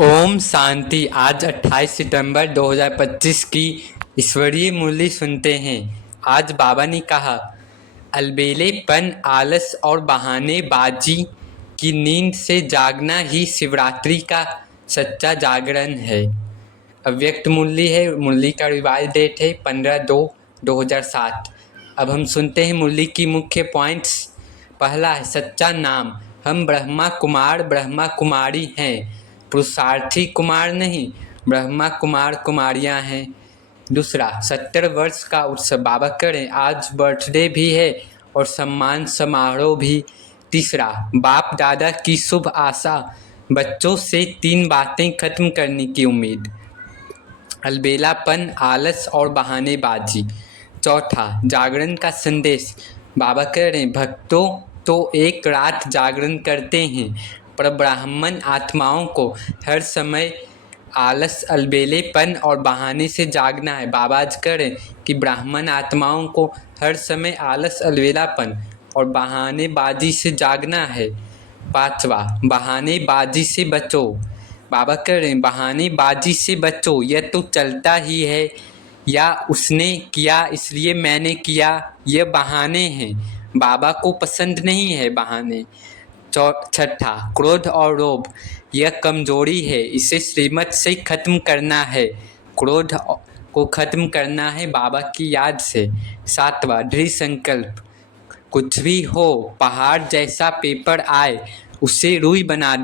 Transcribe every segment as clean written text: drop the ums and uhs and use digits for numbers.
ओम शांति। आज 28 सितंबर 2025 की ईश्वरीय मुरली सुनते हैं। आज बाबा ने कहा, अलबेलेपन, आलस और बहानेबाजी की नींद से जागना ही शिवरात्रि का सच्चा जागरण है। अव्यक्त मुरली है। मुरली का रिवाइज डेट है 15/2/2007। अब हम सुनते हैं मुरली की मुख्य पॉइंट्स। पहला है सच्चा नाम। हम ब्रह्मा कुमार ब्रह्मा कुमारी हैं, पुरुषार्थी कुमार नहीं, ब्रह्मा कुमार कुमारियां हैं। दूसरा, 70 वर्ष का उत्सव बाबा करें। आज बर्थडे भी है और सम्मान समारोह भी। तीसरा, बाप दादा की शुभ आशा, बच्चों से 3 बातें खत्म करने की उम्मीद, अलबेलापन, आलस और बहानेबाजी। चौथा, जागरण का संदेश बाबा कह रहे हैं, भक्तों तो एक रात जागरण करते हैं, पर ब्राह्मण आत्माओं को हर समय आलस, अलबेलेपन और बहाने से जागना है। बाबा आज कह रहे हैं कि ब्राह्मण आत्माओं को हर समय आलस, अलबेलापन और बहानेबाजी से जागना है। पांचवा, बहानेबाजी से बचो। बाबा कह रहे हैं, बहानेबाजी से बचो, यह तो चलता ही है, या उसने किया इसलिए मैंने किया, यह बहाने हैं। बाबा को पसंद नहीं है बहाने। छठा, क्रोध और लोभ, यह कमजोरी है, इसे श्रीमत से खत्म करना है। क्रोध को खत्म करना है बाबा की याद से। सातवां, दृढ़ संकल्प, कुछ भी हो, पहाड़ जैसा पेपर आए उसे रुई बना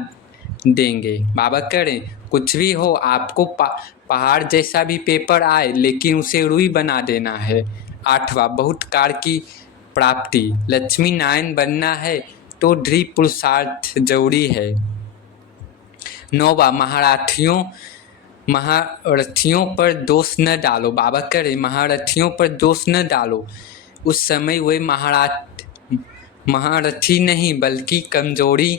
देंगे। बाबा कह रहे हैं, कुछ भी हो, आपको पहाड़ जैसा भी पेपर आए लेकिन उसे रुई बना देना है। आठवां, बहुत कार की प्राप्ति, लक्ष्मी नारायण बनना है तो दृढ़ पुरुषार्थ जरूरी है। नौवां, महारथियों पर दोष न डालो। बाबा कह रहे, महारथियों पर दोष न डालो, उस समय वे महारथी नहीं बल्कि कमजोरी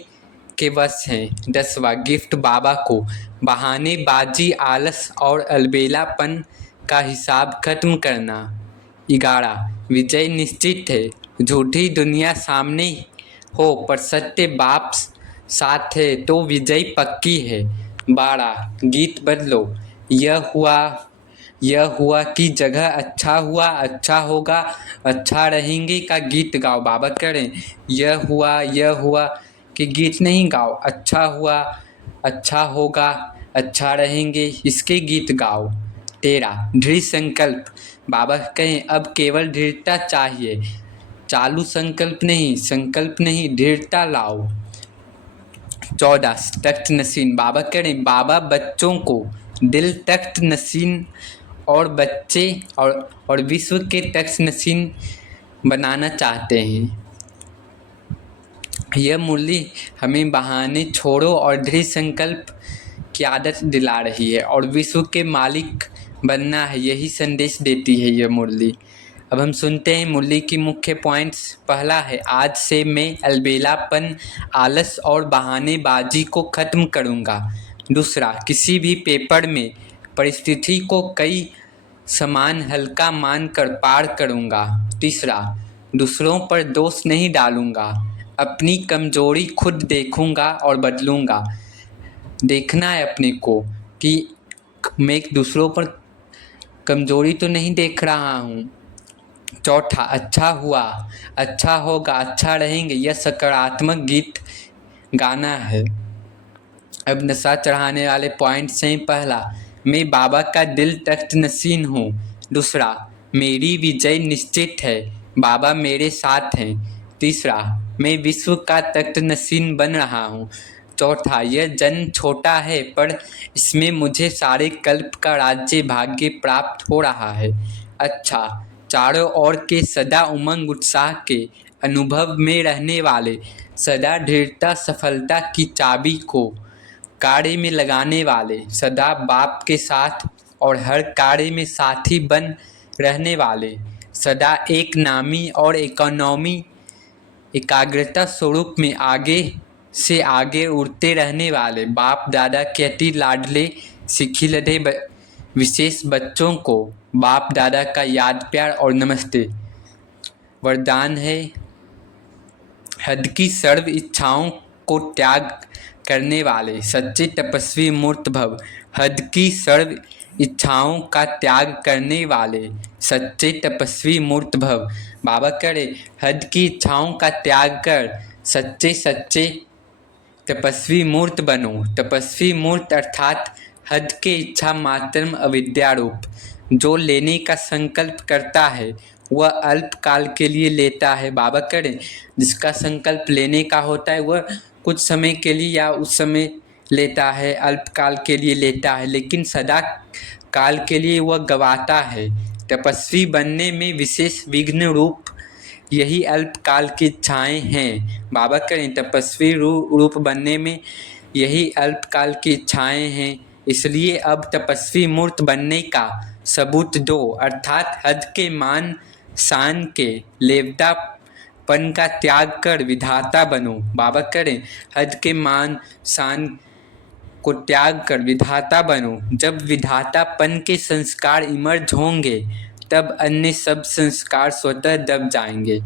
के वश हैं। 10वां, गिफ्ट बाबा को, बहानेबाजी, आलस और अलबेलापन का हिसाब खत्म करना। 11, विजय निश्चित है, झूठी दुनिया सामने हो पर सत्य बाप साथ है तो विजय पक्की है। 12, गीत बदलो, यह हुआ की जगह अच्छा हुआ, अच्छा होगा, अच्छा रहेंगे का गीत गाओ। बाबा करें, यह हुआ कि गीत नहीं गाओ, अच्छा हुआ, अच्छा होगा, अच्छा रहेंगे, इसके गीत गाओ। 13, दृढ़ संकल्प, बाबा कहें अब केवल दृढ़ता चाहिए, चालू संकल्प नहीं, दृढ़ता लाओ। 14, तख्त नसीन, बाबा करें, बाबा बच्चों को दिल तख्त नसीन और बच्चे और विश्व के तख्त नसीन बनाना चाहते हैं। यह मुरली हमें बहाने छोड़ो और दृढ़ संकल्प की आदत दिला रही है और विश्व के मालिक बनना है, यही संदेश देती है यह मुरली। अब हम सुनते हैं मुरली की मुख्य पॉइंट्स। पहला है, आज से मैं अलबेलापन, आलस और बहानेबाजी को खत्म करूंगा। दूसरा, किसी भी पेपर में परिस्थिति को कई समान हल्का मानकर पार करूंगा। तीसरा, दूसरों पर दोष नहीं डालूंगा, अपनी कमजोरी खुद देखूंगा और बदलूंगा। देखना है अपने को कि मैं दूसरों पर कमजोरी तो नहीं देख रहा हूँ। चौथा, अच्छा हुआ, अच्छा होगा, अच्छा रहेंगे, यह सकारात्मक गीत गाना है। अब नशा चढ़ाने वाले पॉइंट्स हैं। पहला, मैं बाबा का दिल तख्त नसीन हूँ। दूसरा, मेरी विजय निश्चित है, बाबा मेरे साथ हैं। तीसरा, मैं विश्व का तख्त नसीन बन रहा हूँ। चौथा, यह जन्म छोटा है पर इसमें मुझे सारे कल्प का राज्य भाग्य प्राप्त हो रहा है। अच्छा, चारों ओर के सदा उमंग उत्साह के अनुभव में रहने वाले, सदा दृढ़ता सफलता की चाबी को कार्य में लगाने वाले, सदा बाप के साथ और हर कार्य में साथी बन रहने वाले, सदा एक नामी और इकोनॉमी एकाग्रता स्वरूप में आगे से आगे उड़ते रहने वाले, बाप दादा के अति लाडले सिखिलधे विशेष बच्चों को बाप दादा का याद प्यार और नमस्ते। वरदान है, हद की सर्व इच्छाओं को करने वाले, सच्चे तपस्वी मूर्त भव। हद की सर्व इच्छाओं का त्याग करने वाले, सच्चे तपस्वी मूर्त भव। बाबा करे हद की इच्छाओं का त्याग कर सच्चे सच्चे तपस्वी मूर्त बनो। तपस्वी मूर्त अर्थात हद के इच्छा मात्रम अविद्या रूप। जो लेने का संकल्प करता है वह अल्प काल के लिए लेता है। बाबा करें जिसका संकल्प लेने का होता है वह कुछ समय के लिए या उस समय लेता है, अल्प काल के लिए लेता है, लेकिन सदा काल के लिए वह गवाता है। तपस्वी बनने में विशेष विघ्न रूप यही अल्प काल की इच्छाएं हैं। बाबा करें तपस्वी रूप बनने में यही अल्प काल की इच्छाएं हैं, इसलिए अब तपस्वी मूर्त बनने का सबूत दो, अर्थात हद के मान शान के लेवतापन का त्याग कर विधाता बनो। बाबा करें हद के मान शान को त्याग कर विधाता बनो। जब विधातापन के संस्कार इमर्ज होंगे तब अन्य सब संस्कार स्वतः दब जाएंगे।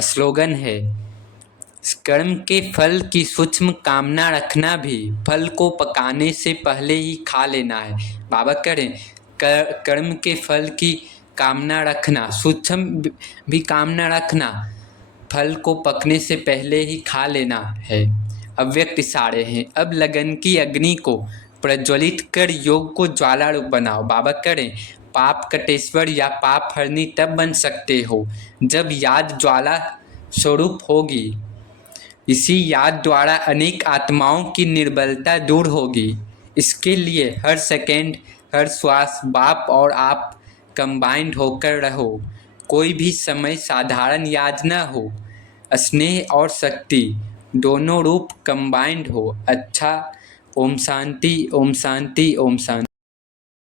स्लोगन है कर्म के फल की सूक्ष्म कामना रखना भी फल को पकाने से पहले ही खा लेना है। बाबा करें कर्म के फल की कामना रखना, सूक्ष्म भी कामना रखना, फल को पकने से पहले ही खा लेना है। अव्यक्त इशारे हैं। अब लगन की अग्नि को प्रज्वलित कर योग को ज्वाला रूप बनाओ। बाबा करें पाप कटेश्वर या पाप हरनी तब बन सकते हो जब याद ज्वाला स्वरूप होगी। इसी याद द्वारा अनेक आत्माओं की निर्बलता दूर होगी। इसके लिए हर सेकंड हर श्वास बाप और आप कंबाइंड होकर रहो। कोई भी समय साधारण याद न हो, स्नेह और शक्ति दोनों रूप कंबाइंड हो। अच्छा, ओम शांति ओम शांति ओम शांति।